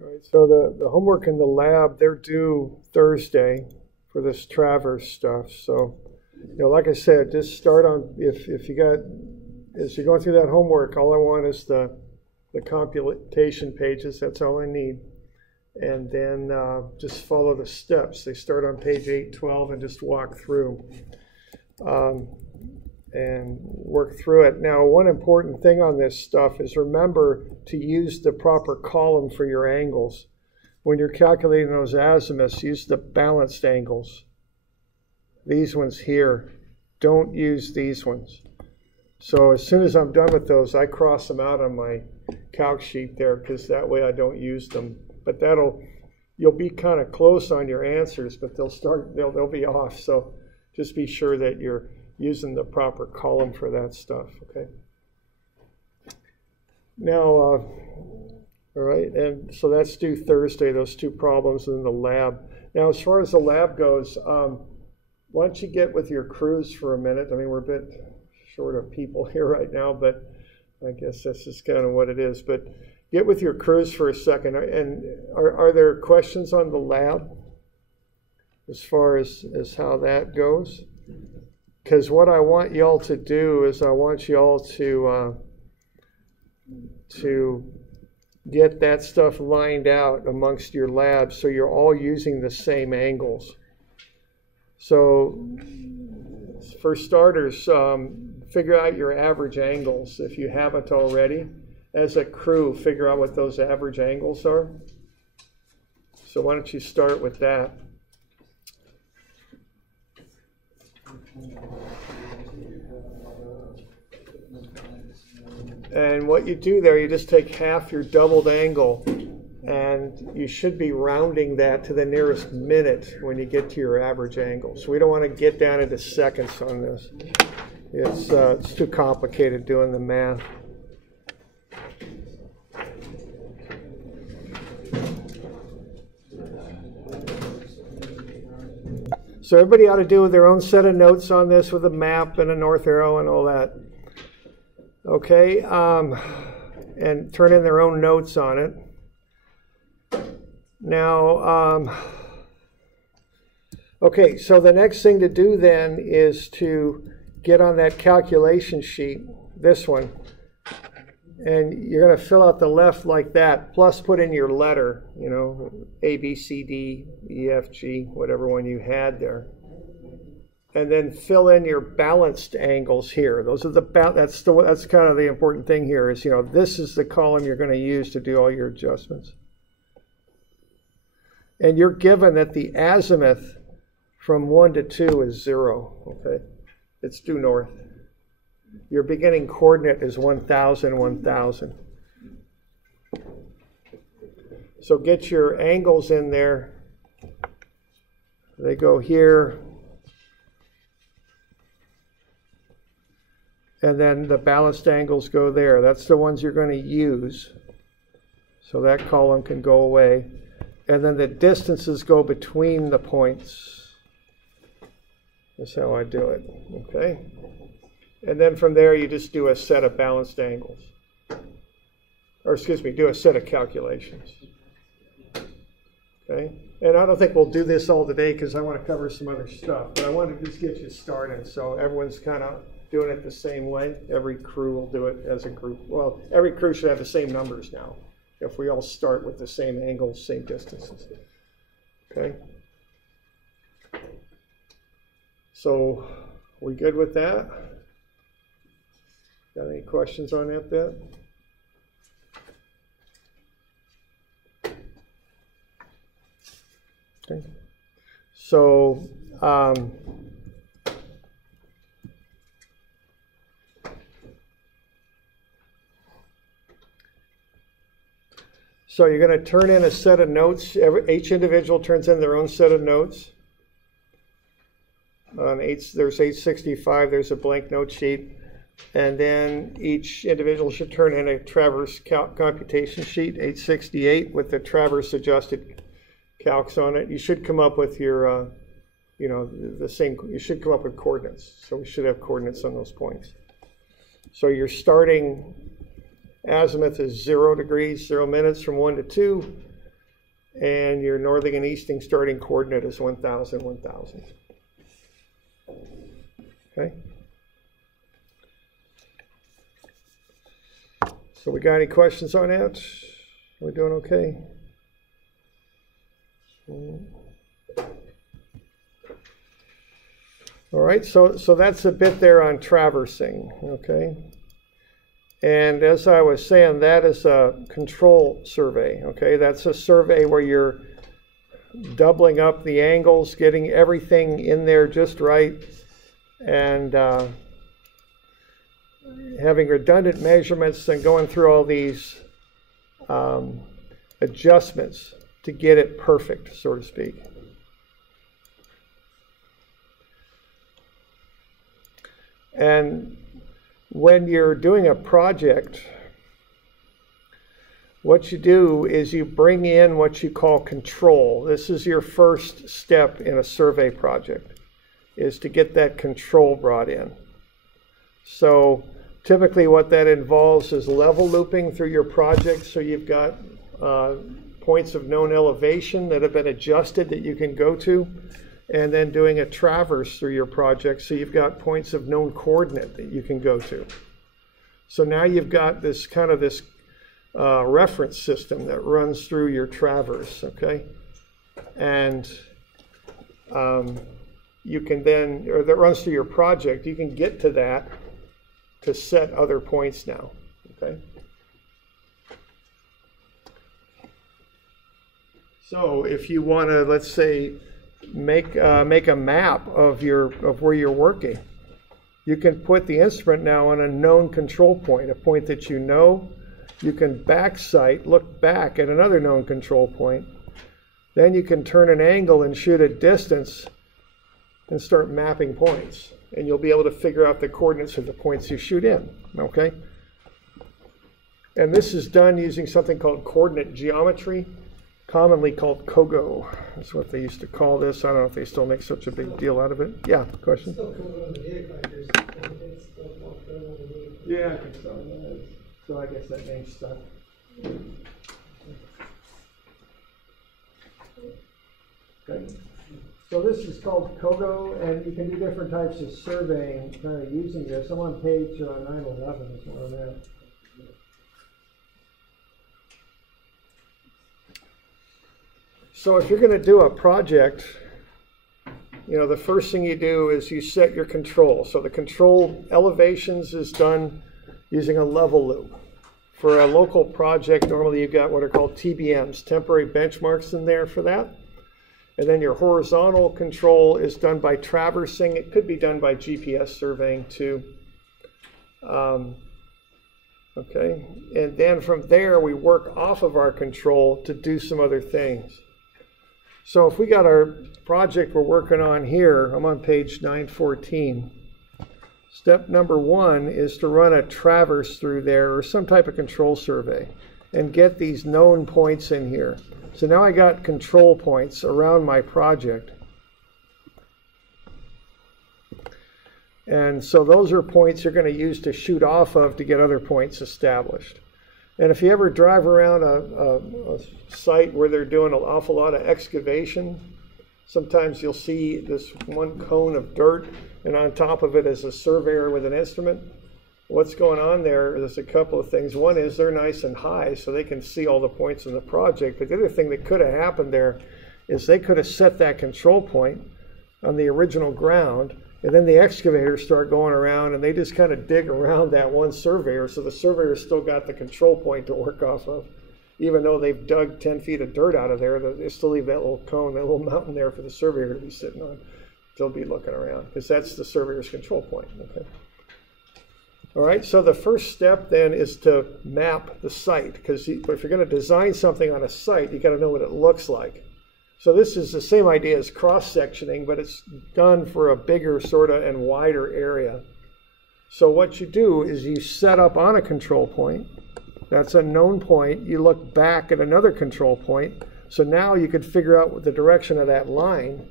All right, so the homework in the lab, they're due Thursday for this traverse stuff. So, like I said, just start on, if you got, as you're going through that homework, all I want is the computation pages. That's all I need. And then just follow the steps. They start on page 812 and just walk through and work through it. Now, one important thing on this stuff is remember to use the proper column for your angles. When you're calculating those azimuths, use the balanced angles. These ones here, don't use these ones. So as soon as I'm done with those, I cross them out on my calc sheet there, because that way I don't use them. But you'll be kind of close on your answers, but they'll be off. So just be sure that you're using the proper column for that stuff, okay? Now, all right, and so that's due Thursday, those two problems in the lab. Now, as far as the lab goes, why don't you get with your crews for a minute? I mean, we're a bit short of people here right now, but I guess that's just kind of what it is. But get with your crews for a second. And are there questions on the lab as far as how that goes? Because what I want y'all to do is I want y'all to get that stuff lined out amongst your labs so you're all using the same angles. So for starters, figure out your average angles if you haven't already. As a crew, figure out what those average angles are. So why don't you start with that? And what you do there, you just take half your doubled angle, and you should be rounding that to the nearest minute when you get to your average angle. So we don't want to get down into seconds on this. It's too complicated doing the math. So everybody ought to do their own set of notes on this with a map and a north arrow and all that. Okay, and turn in their own notes on it. Now, okay, so the next thing to do then is to get on that calculation sheet, this one, and you're going to fill out the left like that, plus put in your letter, A, B, C, D, E, F, G, whatever one you had there. And then fill in your balanced angles here. Those are that's kind of the important thing here is, this is the column you're going to use to do all your adjustments. And you're given that the azimuth from 1 to 2 is 0, okay? It's due north. Your beginning coordinate is 1,000, 1,000. So get your angles in there. They go here. And then the balanced angles go there. That's the ones you're going to use. So that column can go away. And then the distances go between the points. That's how I do it, okay? And then from there, you just do a set of balanced angles. Or excuse me, do a set of calculations. Okay? And I don't think we'll do this all today because I want to cover some other stuff. But I want to just get you started so everyone's kind of doing it the same way. Every crew will do it as a group. Well, every crew should have the same numbers now. If we all start with the same angles, same distances. Okay? So, we good with that? Got any questions on that bit? Okay. So, you're going to turn in a set of notes. Each individual turns in their own set of notes. There's 865, there's a blank note sheet. And then each individual should turn in a traverse computation sheet, 868, with the traverse adjusted calcs on it. You should come up with your, the same, you should come up with coordinates. So we should have coordinates on those points. So your starting azimuth is 0 degrees, 0 minutes from 1 to 2. and your northern and eastern starting coordinate is 1,000, 1,000. Okay? So we got any questions on that? We're doing okay? All right, so that's a bit there on traversing, okay? And as I was saying, that is a control survey, okay? That's a survey where you're doubling up the angles, getting everything in there just right, and having redundant measurements and going through all these adjustments to get it perfect, so to speak. And when you're doing a project, what you do is you bring in what you call control. This is your first step in a survey project, is to get that control brought in. So typically what that involves is level looping through your project, so you've got points of known elevation that have been adjusted that you can go to, and then doing a traverse through your project, so you've got points of known coordinate that you can go to. So now you've got this kind of this reference system that runs through your traverse, okay? And you can then, or that runs through your project, you can get to that to set other points now, okay? So if you want to, let's say, make a map of where you're working, you can put the instrument now on a known control point, a point that you know. You can back sight, look back at another known control point. Then you can turn an angle and shoot a distance and start mapping points. And you'll be able to figure out the coordinates of the points you shoot in, okay? And this is done using something called coordinate geometry, commonly called COGO. That's what they used to call this. I don't know if they still make such a big deal out of it. Yeah, question? Yeah, I think so. So I guess that name's stuck. Okay. So this is called COGO, and you can do different types of surveying kind of using this. I'm on page 911 is where I'm at. So if you're going to do a project, you know, the first thing you do is you set your control. So the control elevations is done using a level loop. For a local project, normally you've got what are called TBMs, temporary benchmarks in there for that. And then your horizontal control is done by traversing. It could be done by GPS surveying too. Okay, and then from there we work off of our control to do some other things. So if we got our project we're working on here, I'm on page 914. Step number one is to run a traverse through there or some type of control survey and get these known points in here. So now I got control points around my project. And so those are points you're going to use to shoot off of to get other points established. And if you ever drive around a site where they're doing an awful lot of excavation, sometimes you'll see this one cone of dirt, and on top of it is a surveyor with an instrument. What's going on there's a couple of things. One is they're nice and high, so they can see all the points in the project. But the other thing that could have happened there is they could have set that control point on the original ground, and then the excavators start going around, and they just kind of dig around that one surveyor, so the surveyor's still got the control point to work off of. Even though they've dug 10 feet of dirt out of there, they still leave that little cone, that little mountain there for the surveyor to be sitting on. They'll be looking around, because that's the surveyor's control point. Okay. All right, so the first step then is to map the site, because if you're going to design something on a site, you got to know what it looks like. So this is the same idea as cross-sectioning, but it's done for a bigger sort of and wider area. So what you do is you set up on a control point. That's a known point. You look back at another control point. So now you could figure out the direction of that line.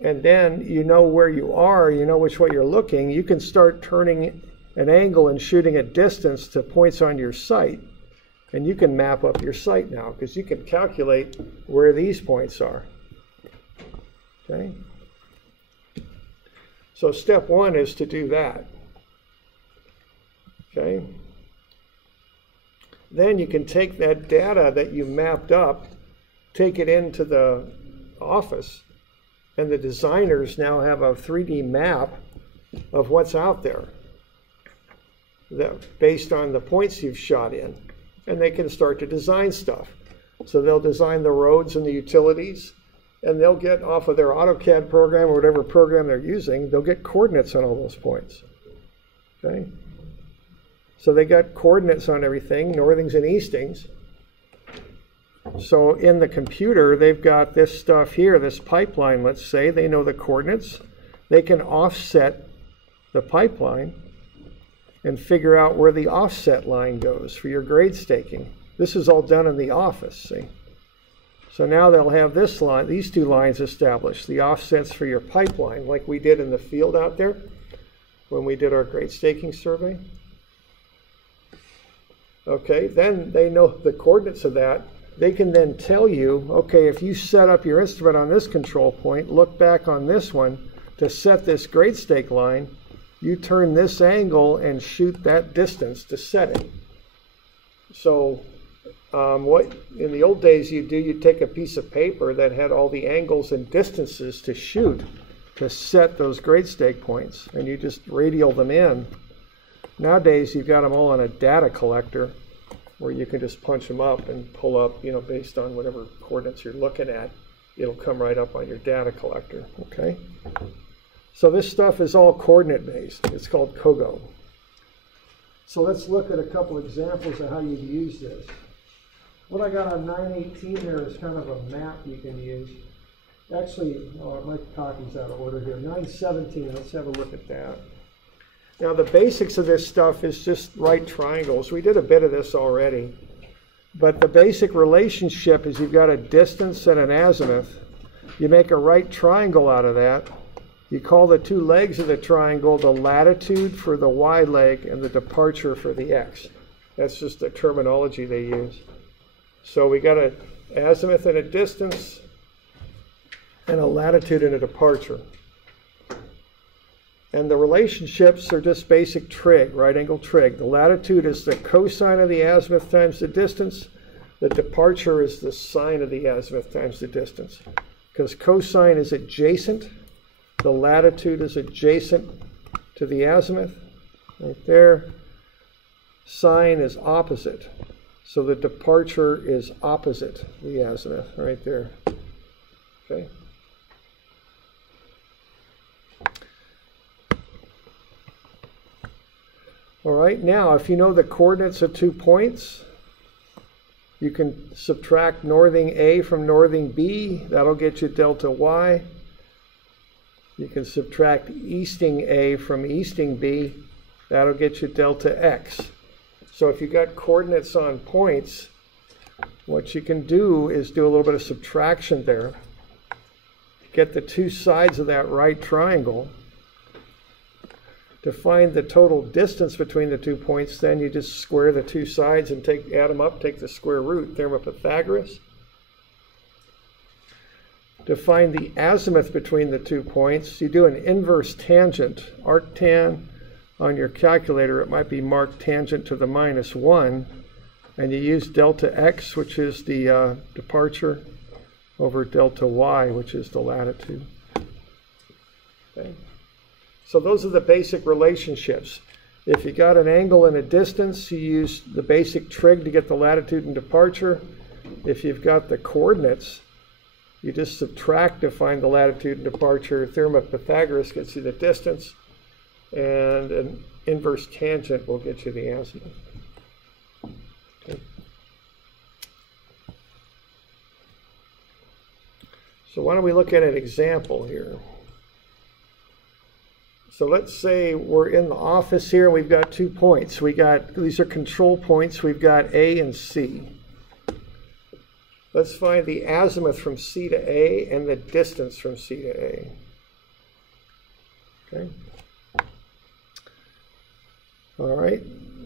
And then you know where you are, you know which way you're looking. You can start turning an angle and shooting a distance to points on your site. And you can map up your site now because you can calculate where these points are. Okay? So step one is to do that. Okay? Then you can take that data that you mapped up, take it into the office, and the designers now have a 3D map of what's out there based on the points you've shot in. And they can start to design stuff. So they'll design the roads and the utilities, and they'll get off of their AutoCAD program or whatever program they're using, they'll get coordinates on all those points. Okay? So they got coordinates on everything, northings and eastings. So in the computer, they've got this stuff here, this pipeline, let's say. They know the coordinates. They can offset the pipeline and figure out where the offset line goes for your grade staking. This is all done in the office, see? So now they'll have this line, these two lines established, the offsets for your pipeline, like we did in the field out there when we did our grade staking survey. Okay, then they know the coordinates of that. They can then tell you, okay, if you set up your instrument on this control point, look back on this one to set this grade stake line, you turn this angle and shoot that distance to set it. So what in the old days you do, you take a piece of paper that had all the angles and distances to shoot to set those grade stake points, and you just radial them in. Nowadays you've got them all on a data collector where you can just punch them up and pull up, you know, based on whatever coordinates you're looking at, it'll come right up on your data collector, okay? So this stuff is all coordinate based. It's called COGO. So let's look at a couple examples of how you use this. What I got on 918 there is kind of a map you can use. Actually, my copy's out of order here. 917, let's have a look at that. Now the basics of this stuff is just right triangles. We did a bit of this already. But the basic relationship is you've got a distance and an azimuth. You make a right triangle out of that. You call the two legs of the triangle the latitude for the y leg and the departure for the x. That's just the terminology they use. So we got an azimuth and a distance and a latitude and a departure. And the relationships are just basic trig, right angle trig. The latitude is the cosine of the azimuth times the distance. The departure is the sine of the azimuth times the distance. Because cosine is adjacent. The latitude is adjacent to the azimuth, right there. Sine is opposite. So the departure is opposite the azimuth, right there. Okay. All right, now if you know the coordinates of 2 points, you can subtract northing A from northing B. That'll get you delta Y. You can subtract easting A from easting B. That'll get you delta X. So if you got coordinates on points, what you can do is do a little bit of subtraction there. Get the two sides of that right triangle. To find the total distance between the 2 points, then you just square the two sides and add them up, take the square root, theorem of Pythagoras. To find the azimuth between the 2 points, you do an inverse tangent. Arctan on your calculator, it might be marked tangent to the -1, and you use delta x, which is the departure, over delta y, which is the latitude. Okay. So those are the basic relationships. If you got an angle and a distance, you use the basic trig to get the latitude and departure. If you've got the coordinates, you just subtract to find the latitude and departure. Theorem of Pythagoras gets you the distance, and an inverse tangent will get you the azimuth. Okay. So why don't we look at an example here? So let's say we're in the office here and we've got 2 points. These are control points. We've got A and C. Let's find the azimuth from C to A and the distance from C to A. Okay. All right.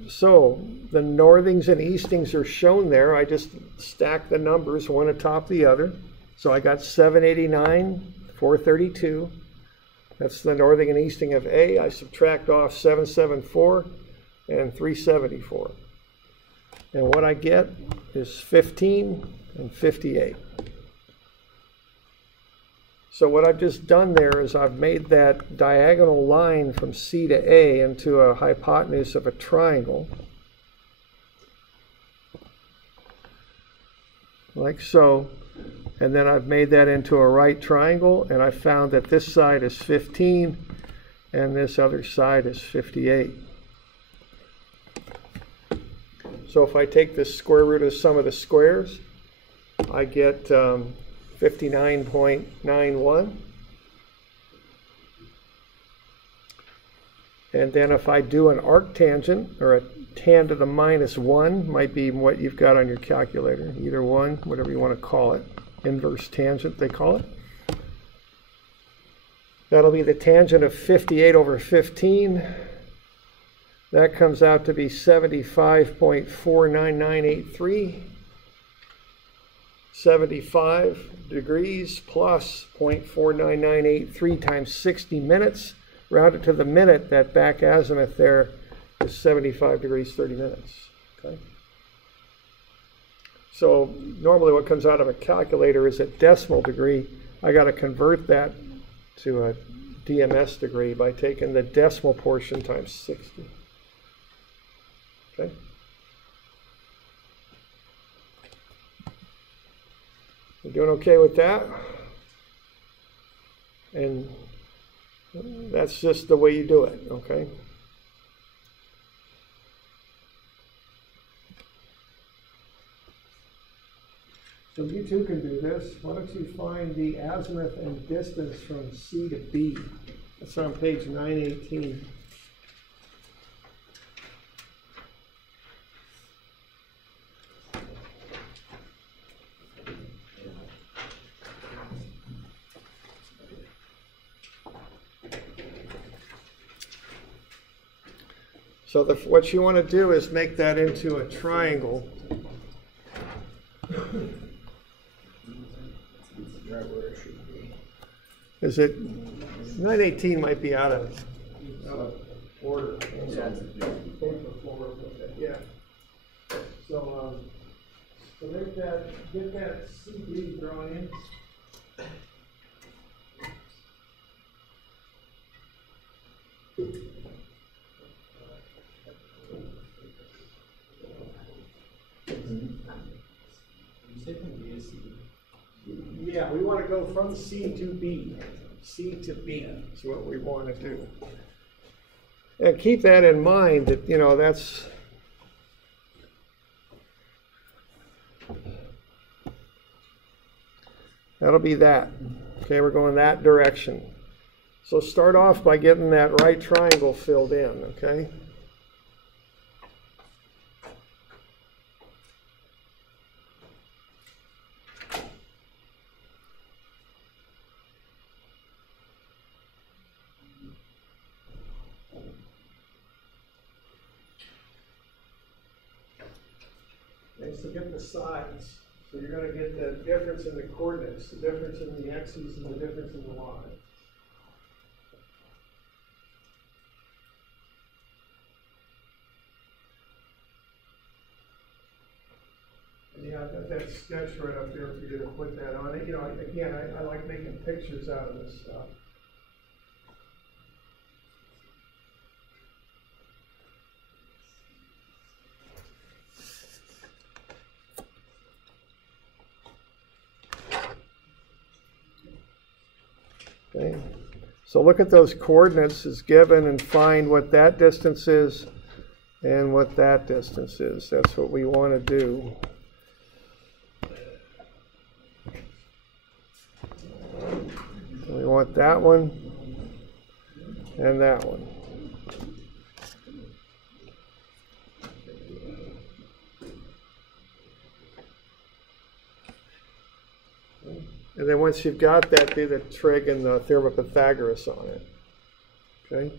So the northings and eastings are shown there. I just stack the numbers one atop the other. So I got 789, 432. That's the northing and easting of A. I subtract off 774 and 374. And what I get is 15 and 58. So what I've just done there is I've made that diagonal line from C to A into a hypotenuse of a triangle, like so. And then I've made that into a right triangle, and I found that this side is 15 and this other side is 58. So if I take the square root of the sum of the squares, I get 59.91. And then if I do an arctangent, or a tan to the -1, might be what you've got on your calculator, either one, whatever you want to call it, inverse tangent they call it. That'll be the tangent of 58 over 15. That comes out to be 75.49983. 75 degrees plus 0.49983 times 60 minutes. Rounded to the minute, that back azimuth there is 75 degrees 30 minutes. Okay. So normally what comes out of a calculator is a decimal degree. I got to convert that to a DMS degree by taking the decimal portion times 60. Okay. You doing okay with that? And that's just the way you do it, okay? So you too can do this. Why don't you find the azimuth and distance from C to B? That's on page 918. So what you want to do is make that into a triangle. Is it 918 might be out of order. Yeah. So make that, get that CB drawn in. Yeah, we want to go from C to B. C to B is what we want to do. And keep that in mind that, you know, that'll be that. Okay, we're going that direction. So start off by getting that right triangle filled in, okay? So get the sides. So you're going to get the difference in the coordinates, the difference in the x's and the difference in the y. And yeah, I've got that sketch right up there for you to put that on it. You know, again, I like making pictures out of this stuff. Okay. So look at those coordinates as given and find what that distance is and what that distance is. That's what we want to do. We want that one and that one. And then once you've got that, do the trig and the theorem of Pythagoras on it. Okay?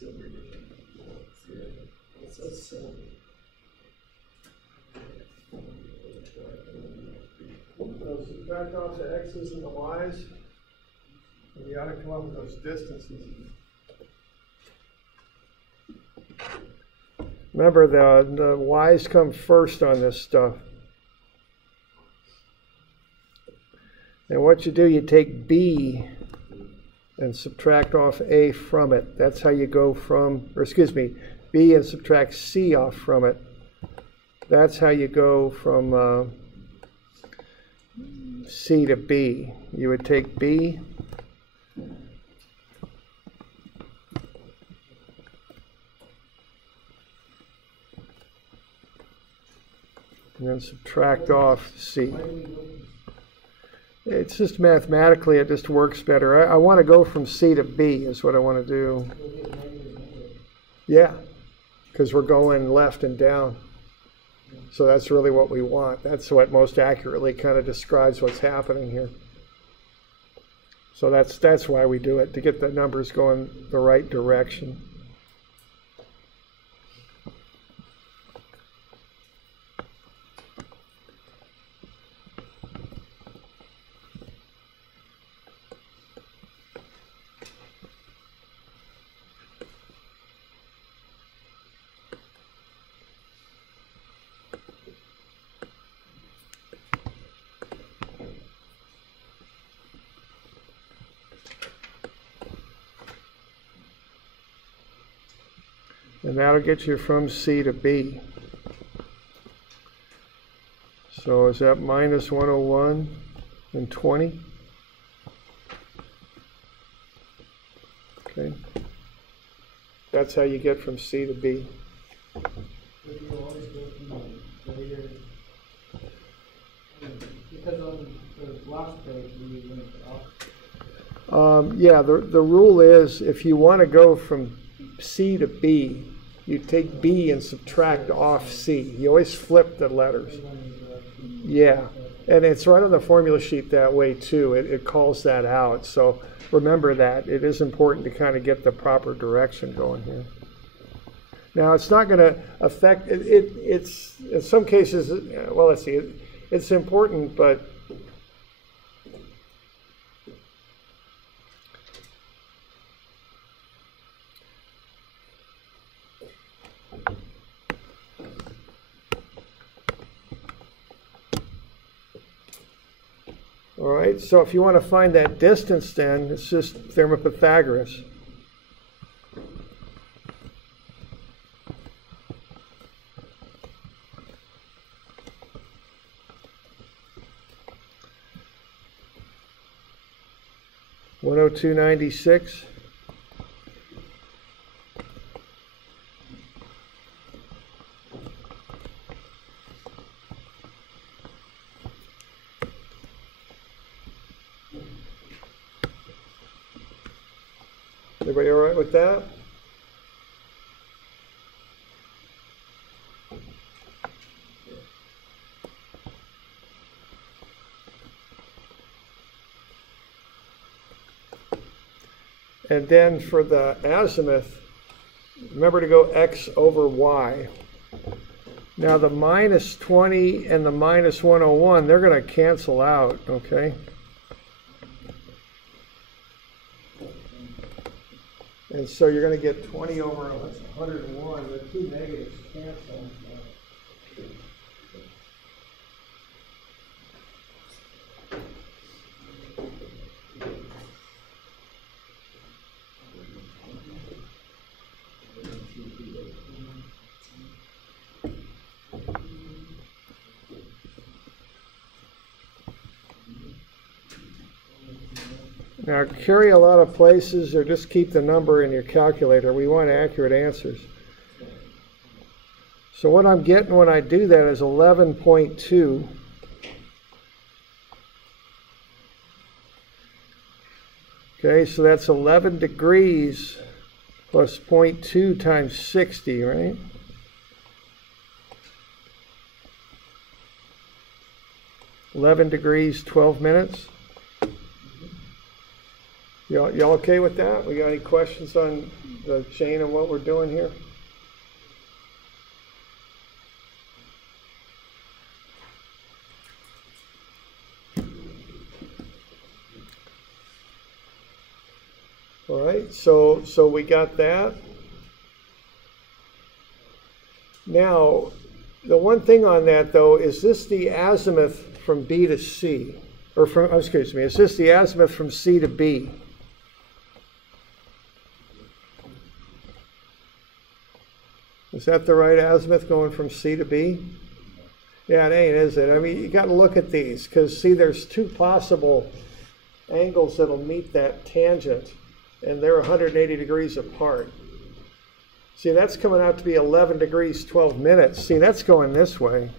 So subtract off the x's and the y's, and you ought to come up with those distances. Remember, the y's come first on this stuff. And what you do, you take b and subtract off a from it. That's how you go from, or excuse me, b and subtract c off from it. That's how you go from c to b. You would take b and then subtract off c. It's just mathematically, it just works better. I want to go from C to B is what I want to do. Yeah, because we're going left and down. So that's really what we want. That's what most accurately kind of describes what's happening here. So that's why we do it, to get the numbers going the right direction. And that'll get you from C to B. So is that minus 101 and 20? Okay. That's how you get from C to B. Because on the last page we went up. Yeah, the rule is if you want to go from C to B, you take B and subtract off C. You always flip the letters. Yeah, and it's right on the formula sheet that way too. It calls that out. So remember that. It is important to kind of get the proper direction going here. Now, it's not going to affect, it's in some cases, well, let's see, it's important, but all right, so if you want to find that distance, then it's just theorem of Pythagoras. $102.96. Everybody all right with that? And then for the azimuth, remember to go x over y. Now the minus 20 and the minus 101, they're going to cancel out, okay? And so you're going to get 20 over 101. The two negatives cancel. Now, carry a lot of places or just keep the number in your calculator. We want accurate answers. So what I'm getting when I do that is 11.2. Okay, so that's 11 degrees plus 0.2 times 60, right? $11 degrees, 12 minutes. Y'all okay with that? We got any questions on the chain of what we're doing here? All right, so we got that. Now, the one thing on that though, is this the azimuth from B to C? Or from, excuse me, is this the azimuth from C to B? Is that the right azimuth going from C to B? Yeah, it ain't, is it? I mean, you got to look at these because, see, there's two possible angles that'll meet that tangent, and they're 180 degrees apart. See, that's coming out to be 11 degrees, 12 minutes. See, that's going this way.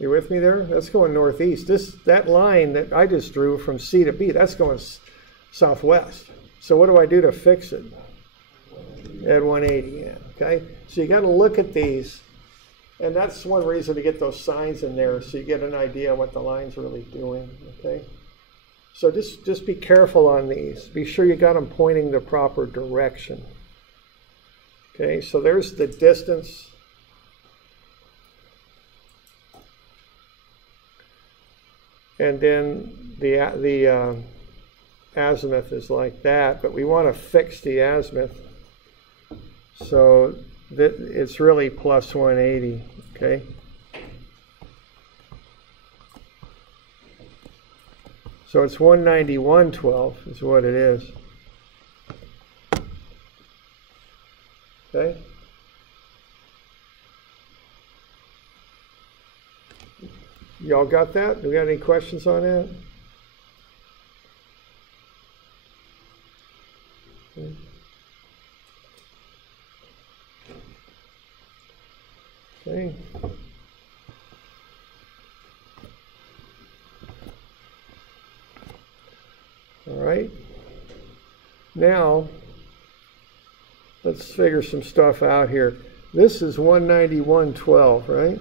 You with me there? That's going northeast. That line that I just drew from C to B, that's going southwest. So what do I do to fix it? Add 180, yeah, okay? So you got to look at these, and that's one reason to get those signs in there so you get an idea what the line's really doing, okay? So just be careful on these. Be sure you got them pointing the proper direction. Okay, so there's the distance. And then the azimuth is like that, but we want to fix the azimuth. So that it's really plus 180, okay? So it's 191.12 is what it is. Okay? Y'all got that? Do we got any questions on that? Okay. Okay. All right. Now, let's figure some stuff out here. This is 191.12, right?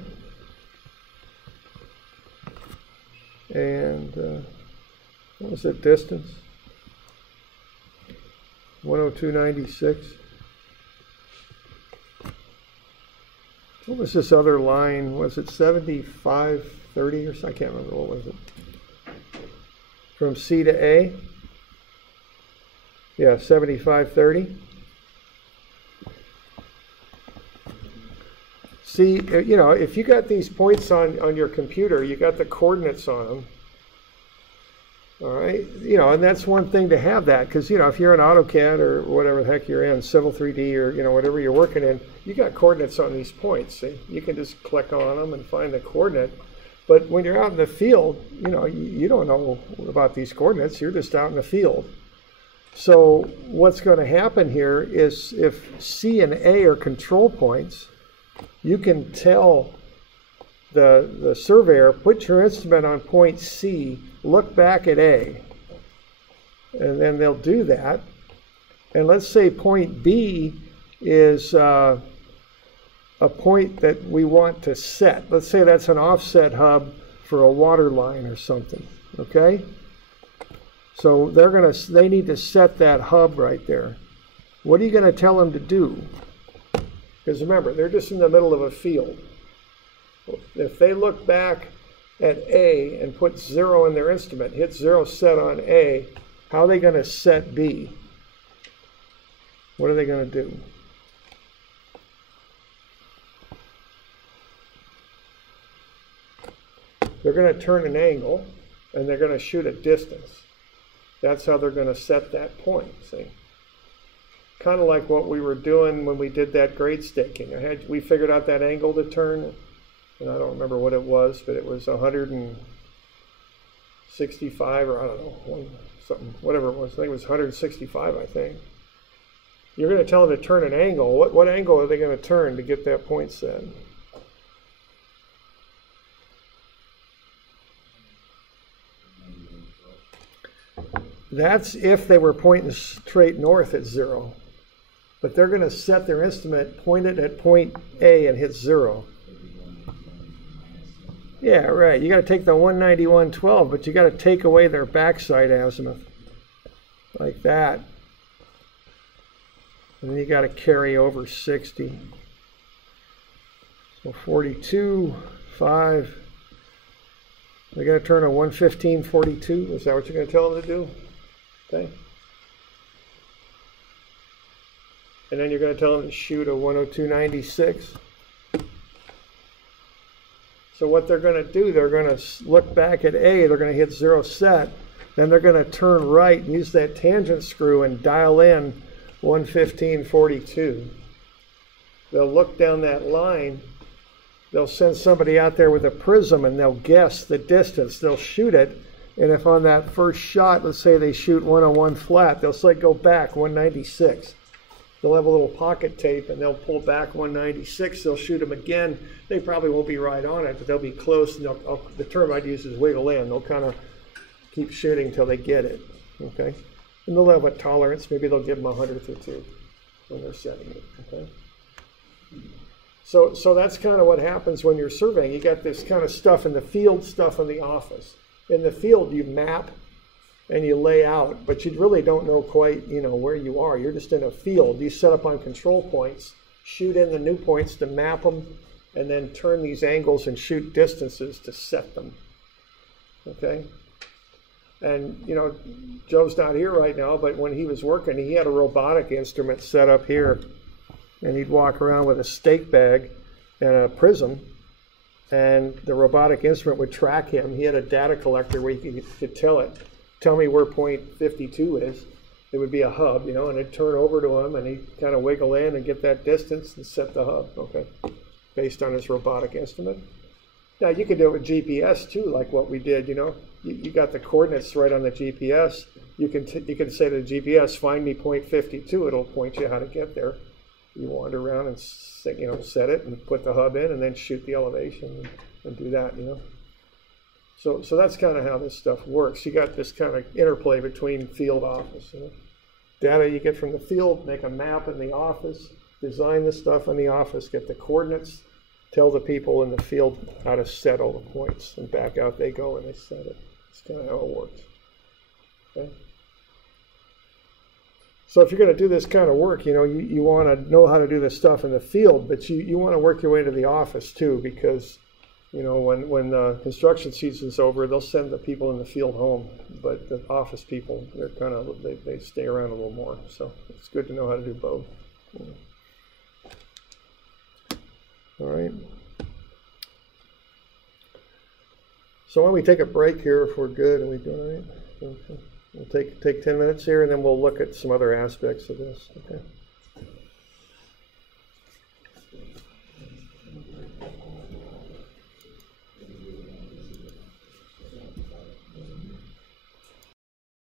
And what was the distance? 102.96. What was this other line? Was it 75.30 or something? I can't remember. What was it? From C to A? Yeah, 75.30. See, you know, if you got these points on your computer, you got the coordinates on them. All right, you know, and that's one thing to have that, because, you know, if you're in AutoCAD or whatever the heck you're in, Civil 3D or, you know, whatever you're working in, you got coordinates on these points. See, you can just click on them and find the coordinate. But when you're out in the field, you know, you don't know about these coordinates. You're just out in the field. So what's going to happen here is if C and A are control points, you can tell the surveyor, put your instrument on point C, look back at A, and then they'll do that. And let's say point B is a point that we want to set. Let's say that's an offset hub for a water line or something, okay? So they need to set that hub right there. What are you going to tell them to do? Because remember, they're just in the middle of a field. If they look back at A and put 0 in their instrument, hit 0 set on A, how are they going to set B? What are they going to do? They're going to turn an angle, and they're going to shoot a distance. That's how they're going to set that point, see? Kind of like what we were doing when we did that grade staking. We figured out that angle to turn, and I don't remember what it was, but it was 165, or I don't know, something, whatever it was. I think it was 165, I think. You're going to tell them to turn an angle. What angle are they going to turn to get that point set? That's if they were pointing straight north at 0. But they're going to set their instrument, point it at point A, and hit 0. Yeah, right. You got to take the 191.12, but you got to take away their backside azimuth. like that. And then you got to carry over 60. So 42, 5. They're going to turn a 115, 42. Is that what you're going to tell them to do? Okay. And then you're going to tell them to shoot a 102.96. So what they're going to do, they're going to look back at A, they're going to hit 0 set, then they're going to turn right and use that tangent screw and dial in 115, 42. They'll look down that line, they'll send somebody out there with a prism and they'll guess the distance, they'll shoot it, and if on that first shot, let's say they shoot 101 flat, they'll say go back 196. They'll have a little pocket tape and they'll pull back 196. They'll shoot them again. They probably won't be right on it, but they'll be close. And the term I'd use is wiggle in. They'll kind of keep shooting until they get it. Okay, and they'll have a tolerance. Maybe they'll give them 100th or 2 when they're setting it. Okay. So that's kind of what happens when you're surveying. You got this kind of stuff in the field, stuff in the office. In the field, you map and you lay out, but you really don't know quite, where you are. You're just in a field. You set up on control points, shoot in the new points to map them, and then turn these angles and shoot distances to set them. Okay? And, Joe's not here right now, but when he was working, he had a robotic instrument set up here, and he'd walk around with a stake bag and a prism, and the robotic instrument would track him. He had a data collector where you could tell me where point 52 is. It would be a hub, and it'd turn over to him, and he'd kind of wiggle in and get that distance and set the hub, okay, based on his robotic instrument. Now, you could do it with GPS, too, like what we did, You got the coordinates right on the GPS. You can say to the GPS, find me point 52. It'll point you how to get there. You wander around and, set it and put the hub in and then shoot the elevation and do that, So that's kind of how this stuff works. You got this kind of interplay between field office. Data you get from the field, make a map in the office, design the stuff in the office, get the coordinates, tell the people in the field how to set all the points, and back out they go and they set it. That's kind of how it works. Okay? So if you're going to do this kind of work, you want to know how to do this stuff in the field, but you want to work your way to the office too, because when the construction season's over, they'll send the people in the field home, but the office people, they're kind of, they stay around a little more. So it's good to know how to do both. All right. So why don't we take a break here if we're good? Are we doing all right? Okay. We'll take 10 minutes here, and then we'll look at some other aspects of this. Okay.